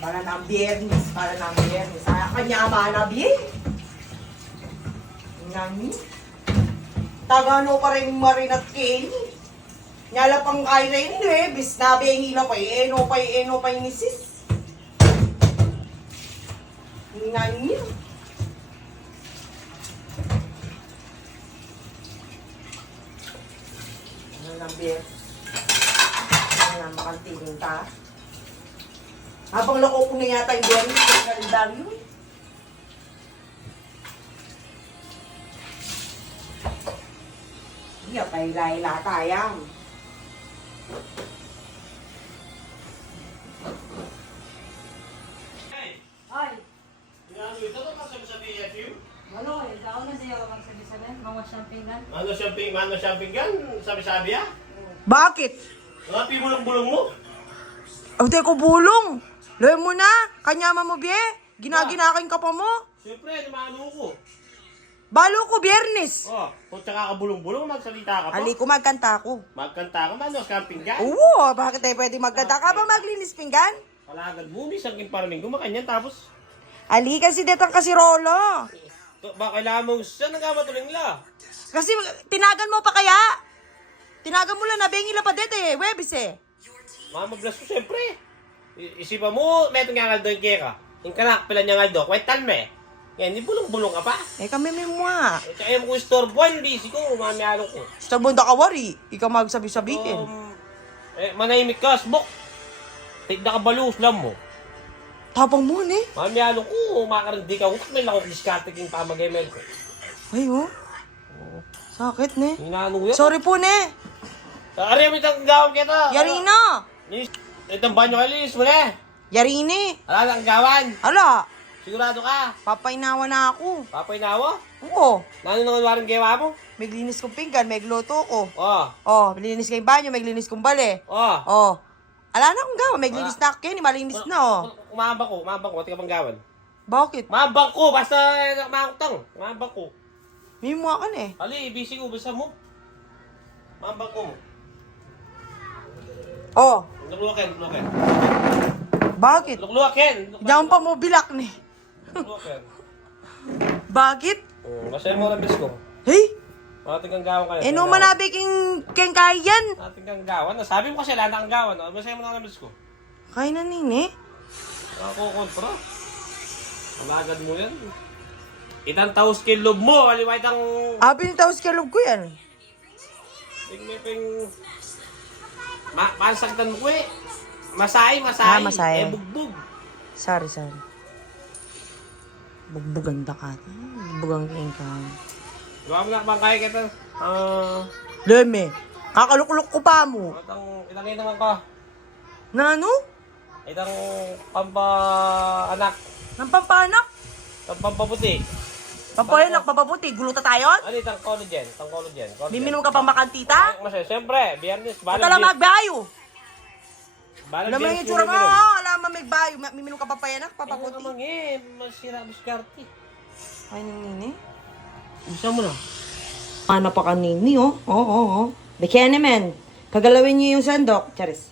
Para ng biyernes, para ng biyernes. Kanya mana biye. Nani? Tagano pa rin marinat Kenny. Nyala pang kay rin eh. Bis na bengi na pa eno pa yung sis. Nani? Ano lang biyernes? Ano lang makantingin ka? Habang loko ko na yata yung biyernes, yung kalendaryo. Iya, paila-ila tayang. Ay, Ito to masabi-sabi yan, Jim? walo eh. Daon na siya magsabi-sabi. Mga champingan. Mano shopping yan? Sabi-sabi ya? Bakit? Mga pibulong-bulong mo? Ate ko bulong. Loy mo na. Kanyama mo, biye. Ginaginakin ka pa mo. Siyempre, namano ko. Balo ko, biyernes. Oh, kung tsaka ka bulong-bulong, magsalita ka pa. Ali ko, magkanta ko. Magkanta ka, mano shopping ka? Oo, bakit tayo pwede magkanta ka ba maglinis pinggan? Palagad mo, isang kimparming gumakanyan, tapos... Ali kasi detang kasi rolo. Ba, kailangan mo, saan nagkamatuloy nila? Kasi tinagan mo pa kaya? Tinagan mo lang na bengi la pa dete, webis eh. Mamablas ko, siyempre. Isipa mo, metong nga ngaldo yung kera. Yung kanak, pila niya ngaldo, kwetan me. Yan, di bulong-bulong ka pa. Eh kami may mga. Kaya mo ko istorbo, hindi si ko, mamiyalo ko. Sa bunda ka wari, ikaw magsabi-sabihin. Manahimik ka, sbok. Tigda ka balus lang mo. Tapang mo ni. Mamiyalo ko, makakarang di ka, may lakot diskarte king pamag-email ko. Ay oh. Sakit ne. Hinano yan. Sorry po ne. Ari, may itang gawin kita. Yarina. Itang banyo ka, linis mo na. Yarini. Ala, ang gawan. Ala, Sigurado ka. papainawa na ako. Papay na ako. Oo. Nano nang waring gawa mo? May linis kong pinggan, may gluto ko. Oh, Oh, may linis kong banyo, may linis kong bale. oh. Oh. Ala na akong gawa, may linis na ako ni malinis na oh. Umabang ko, pati ka pang gawan. Bakit? Umabang ko, basta makakutang. Umabang ko. May mga ka na eh. Ali, busy ko, basta mo. Umabang ko mo. Oh, Lukluwakin. bakit? Lukluwakin. Diyan pa mo bilak ni. Lukluwakin. Bakit? Masaya mo lang bis ko. Hey, Ating kang gawan kayo. no manabi king kayan. Ating kang gawan. Sabi mo kasi lahat ng gawan. Masaya mo lang lang bis ko. Kaya na nini. Nakakukontra. Malagad mo yan. Itang taos kilob mo. Aliwait ang... Abi ni taos kalog ko yan. Ping... Pansagtan mo ko eh. Masay. Masay. Bugbog. Sorry. Bugbuganda ka. Bugbugang king kayan. Gawa mo na bang kaya kita? Leme, kakaluklok ko pa mo. Itang naman ka. Na ano? Itang pampa-anak. Nang pampanak? Itang pampaputi. Pampayanak, papaputi. Guluta tayo? Ano itang collagen? Miminom ka pa makantita? Masaya, siyempre. Biyernes. Patala magbayo. Balang Alam mo yung biyernes itsura mo, uminom. alam mo magbayo. Miminom ka pampayanak, Ayun papaputi. naman masira diskarte. Ay, nini. Bisa mo na. Ano pa kanini, oh. Oo. Bekene men. Kagalawin niyo yung sandok. Charis.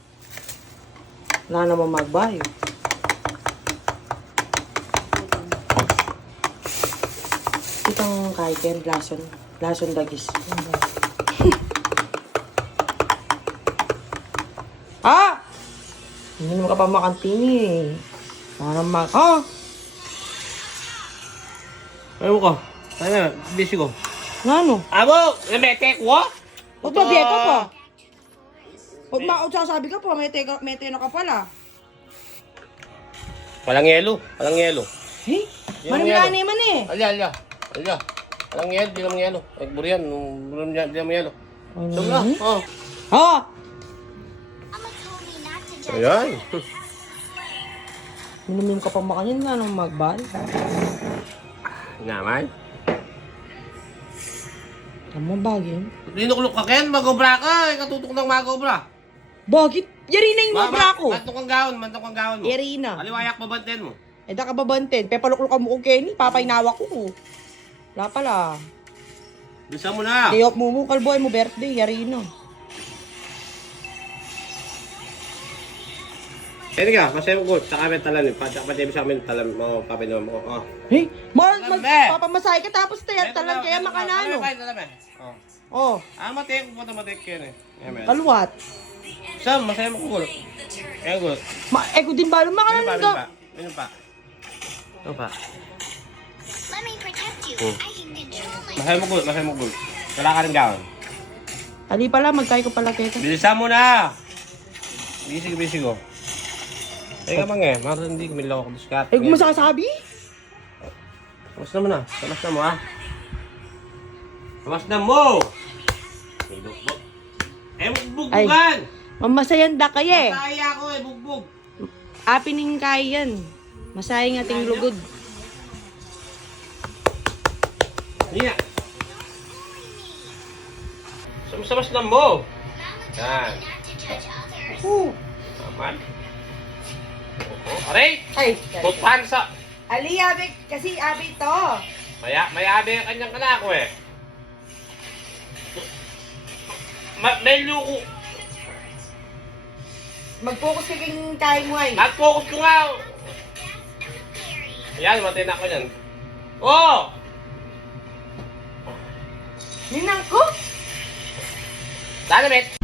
Wala naman magbayo. Itong kaiten, lason dagis. Ah! Hindi naman ka pa makantini eh. Para Ayaw ko. Ano, busy ko. Ano? Abo! Namete ko? Huwag ba ka pa? Huwag sasabi ka pa, may teno ka pala. Walang yelo. Eh? Yung Manumilani man eh. Alya. Walang yelo, di naman yelo. Burian, di naman yelo. Sobra, oh. Ha? Ayan. Minumim ka pa makanin nga nung magbal. Naman. Tama bagay. Linuklok ka Ken, magobra ka. Ikatutok ng magobra. Bakit? Yarina yung mabra ko. Mantong kang gawon mo. Yarina. Aliwayak babanten mo. Eh da ka babantin. Pepaluklok ka mo kung Kenny. Papainawa ko. Wala pala. Bisa mo na. Day off mo kalboy mo birthday. Yarina. Kaya nga, masaya mo good. Tsaka may talan. Tsaka pati sa amin talan mo, papinom mo. Oh. Hey, Talambe. papamasahe ka tapos talan kaya makanano. Oh, Matay ko po ito, matay ko yun eh. kalwat. Sam, masaya mo good. Kaya good. Eko din ba? Makanan ka. Minum pa. Ano pa? Let me protect you. Oh. I can control my Masaya mo good. Wala ka rin gawin. Ali pala, magkay ko pala kaya. Bilisan mo na! Busy ko. Teka mang eh, maroon hindi kumilaw ako diskat. Eh, kung masasabi? Tamas na mo na. Tamas na mo ha. Tamas na mo! May bugbog. Bugbugan! Mamasayan da kaya eh. Masaya ako eh, bugbog. Apining kaya yan. Masayang ating lugod. Hindi na. Samas na mo! Yan. not to judge others. Naman. Aray! Ay, Butan sa... Ali, abi, kasi abi to. May abi ang kanyang kanako eh. May luko. Mag-focus ka kang kain mo ay. Nag-focus ko nga. Ayan, matay na ako yan. Oh! Ninang ko? Dynamite!